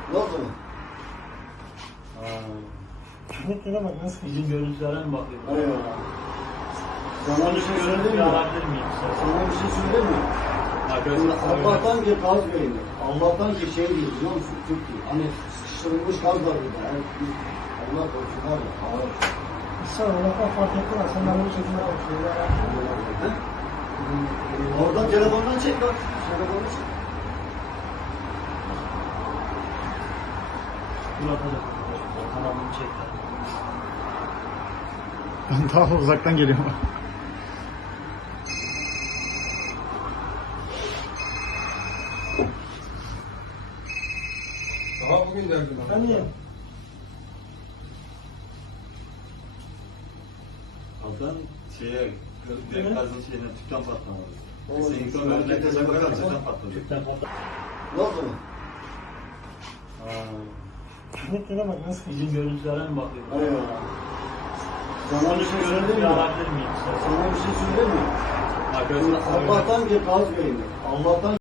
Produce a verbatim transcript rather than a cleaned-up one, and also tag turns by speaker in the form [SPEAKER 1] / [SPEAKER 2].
[SPEAKER 1] Nasıl?
[SPEAKER 2] Kesinlikle bak nasıl?
[SPEAKER 3] Bizim görüntülere mi bakıyor?
[SPEAKER 1] Eyvallah. Sana bir şey söyleyeyim
[SPEAKER 3] Bir
[SPEAKER 1] mi?
[SPEAKER 3] alabilir miyim?
[SPEAKER 1] Sana bir şey söyleyeyim mi? Şimdi Allah'tan ki gaz verildi. Allah'tan ki şey değil biliyor musun? Türk değil. Hani sıkıştırılmış gaz var burada. Yani biz Allah korusun var ya. Ağır.
[SPEAKER 2] Sen Allah'tan fark ettin ha. Sen ben bunu çekimine bak.
[SPEAKER 1] Oradan telefondan çek bak. Telefondan çek.
[SPEAKER 3] Burada da kanalını çek.
[SPEAKER 4] Ben daha uzaktan geliyorum.
[SPEAKER 5] Daha bugün derdim.
[SPEAKER 2] Ben niye?
[SPEAKER 6] Altan şeye,
[SPEAKER 2] Evet.
[SPEAKER 6] gazın şeyine tüpten patlamadı.
[SPEAKER 1] O
[SPEAKER 6] Senin
[SPEAKER 1] şu
[SPEAKER 6] sonra
[SPEAKER 1] memlekete
[SPEAKER 6] önüne
[SPEAKER 1] bakar
[SPEAKER 6] bakar
[SPEAKER 1] mısın?
[SPEAKER 6] tüpten patladı.
[SPEAKER 3] Tüpten patladı.
[SPEAKER 1] Nasıl?
[SPEAKER 2] Kesinlikle bak nasıl?
[SPEAKER 3] Bizim görüntülere mi bakıyor?
[SPEAKER 1] Eyvallah. Sana bir şey söyleyeyim
[SPEAKER 3] Bir
[SPEAKER 1] mi?
[SPEAKER 3] alabilir miyim?
[SPEAKER 1] Sana bir şey söyleyeyim mi? Şimdi
[SPEAKER 6] Arkadaşlar
[SPEAKER 1] Allah'tan ki gaz verildi. Allah'tan